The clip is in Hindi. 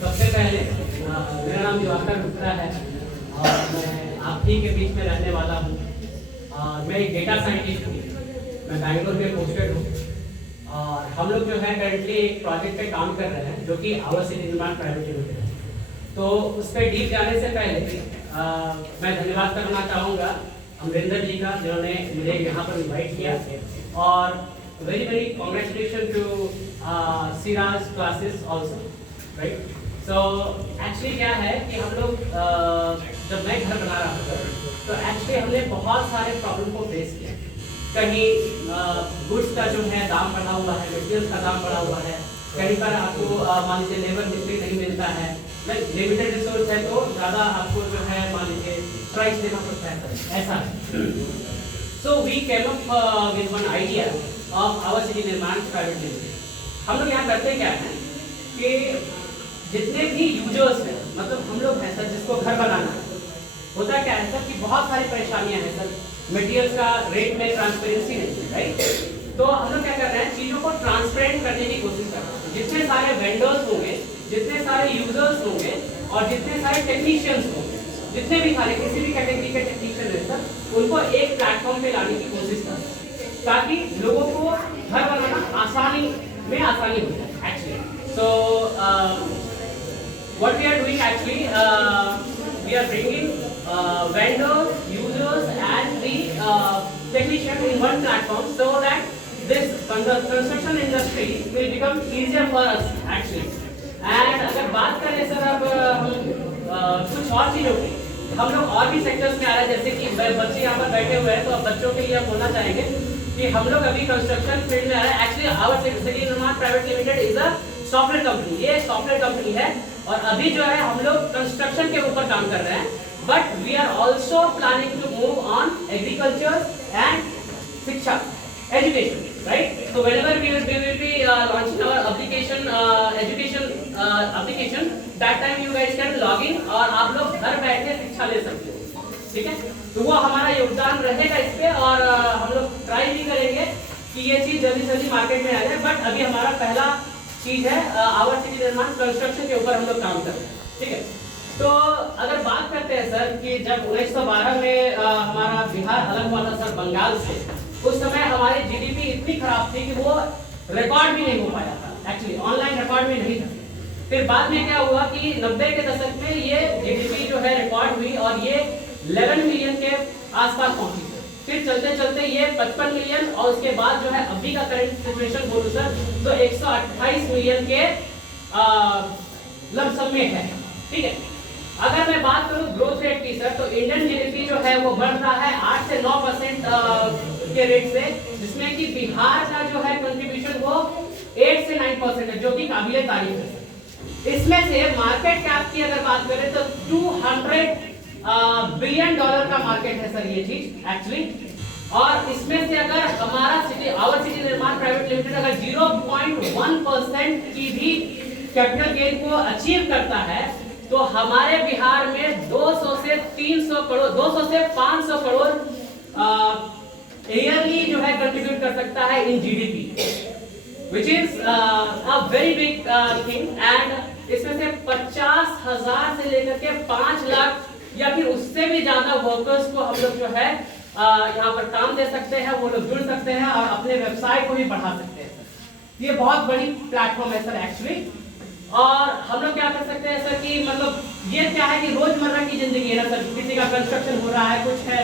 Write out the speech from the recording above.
सबसे पहले मेरा नाम दिवाकर गुप्ता है और मैं आप ही के बीच में रहने वाला हूँ। मैं एक डेटा साइंटिस्ट हूँ। मैं बैंगलोर में पोस्टेड हूँ और हम लोग जो है करेंटली एक प्रोजेक्ट पे काम कर रहे हैं जो कि our city Nirman private limited है। तो उस पर डीप जाने से पहले मैं धन्यवाद करना चाहूँगा अमरिंदर जी का, जिन्होंने मुझे यहाँ पर इन्वाइट किया, और very very congratulation to Siraj classes also, right. So actually क्या है कि हम लोग जब मैं घर बना रहा था तो एक्चुअली हमने बहुत सारे प्रॉब्लम को फेस किया। कहीं गुड्स का जो है दाम बढ़ा हुआ है, मटेरियल्स का दाम बढ़ा हुआ है, कहीं पर आपको मान लीजिए लेबर मिस्त्री नहीं मिलता है, लिमिटेड रिसोर्स है तो ज़्यादा आपको जो है मान लीजिए प्राइस देना पड़ता है, ऐसा है। So we came up with one idea of our city Nirman private limited. हम लोग यहाँ करते क्या है कि जितने भी यूजर्स हैं, मतलब हम लोग हैं सर जिसको घर बनाना है, होता क्या है सर कि बहुत सारी परेशानियां हैं सर। मटेरियल्स का रेट में ट्रांसपेरेंसी नहीं है, राइट। तो हम लोग क्या कर रहे हैं, चीज़ों को ट्रांसपेरेंट करने की कोशिश कर रहे हैं। जितने सारे वेंडर्स होंगे, जितने सारे यूजर्स होंगे और जितने सारे टेक्नीशियंस होंगे, जितने भी सारे किसी भी कैटेगरी के टेक्नीशियन हैं सर, उनको एक प्लेटफॉर्म पे लाने की कोशिश कर रहे हैं ताकि लोगों को घर बनाना आसानी हो जाए actually. So what we are doing actually, we are bringing vendors, users and the technician in one platform so that this construction industry will become easier for us actually. And अगर बात करें सर अब हम कुछ और चीज़ों की, हम लोग और भी सेक्टर्स में आ रहे हैं, जैसे कि बच्चे यहाँ पर बैठे हुए हैं तो अब बच्चों के लिए हम बोलना चाहेंगे कि हम लोग अभी कंस्ट्रक्शन फील्ड में आ रहे हैं। Actually our city Nirman private limited is a software company, ये सॉफ्टवेयर कंपनी है और अभी जो है हम लोग कंस्ट्रक्शन के ऊपर काम कर रहे हैं, but we are also planning to move on agriculture and शिक्षा, education, right. So whenever we will be launching our application, education application, that time you guys can log in और आप लोग घर बैठे शिक्षा ले सकते हो, ठीक है। तो वो हमारा योगदान रहेगा इस पे और हम लोग ट्राई भी करेंगे कि ये चीज़ जल्दी जल्दी मार्केट में आ जाए, बट अभी हमारा पहला चीज है आवर सिटी निर्माण कंस्ट्रक्शन के ऊपर हम लोग काम कर रहे हैं, ठीक है। तो अगर बात करते हैं सर कि जब 1912 में हमारा बिहार अलग हुआ था सर बंगाल से, उस समय हमारी जीडीपी इतनी खराब थी कि वो रिकॉर्ड भी नहीं हो पाया था, एक्चुअली ऑनलाइन रिकॉर्ड भी नहीं था। फिर बाद में क्या हुआ कि 90 के दशक में ये जीडीपी जो है रिकॉर्ड हुई और ये 11 मिलियन के आसपास पहुंची। फिर चलते चलते ये 55 मिलियन और उसके बाद जो है अभी का करंट सिचुएशन बोलूं सर तो 128 मिलियन के लमसम में है, ठीक है। अगर मैं बात करूं ग्रोथ रेट की सर, तो इंडियन जीडीपी जो है वो बढ़ रहा है 8 से 9% के रेट से, जिसमें कि बिहार का जो है कंट्रीब्यूशन वो 8 से 9% है, जो कि काबिले तारीफ है। इसमें से मार्केट कैप की अगर बात करें तो 200 बिलियन डॉलर का मार्केट है सर ये चीज एक्चुअली। और इसमें से अगर हमारा our city Nirman private limited अगर 0.1% की भी कैपिटल गेन को अचीव करता है तो हमारे बिहार में 200 से 300 करोड़ 200 से 500 करोड़ ईयरली जो है कंट्रीब्यूट कर सकता है in GDP, which is a very big thing। and इसमें से 50,000 से लेकर के 5 लाख या फिर उससे भी ज्यादा वर्कर्स को हम लोग जो है यहाँ पर काम दे सकते हैं, वो लोग जुड़ सकते हैं और अपने व्यवसाय को भी बढ़ा सकते हैं सर। ये बहुत बड़ी प्लेटफॉर्म है सर एक्चुअली। और हम लोग क्या कर सकते हैं सर कि मतलब ये क्या है कि रोजमर्रा की जिंदगी है ना सर, किसी का कंस्ट्रक्शन हो रहा है, कुछ है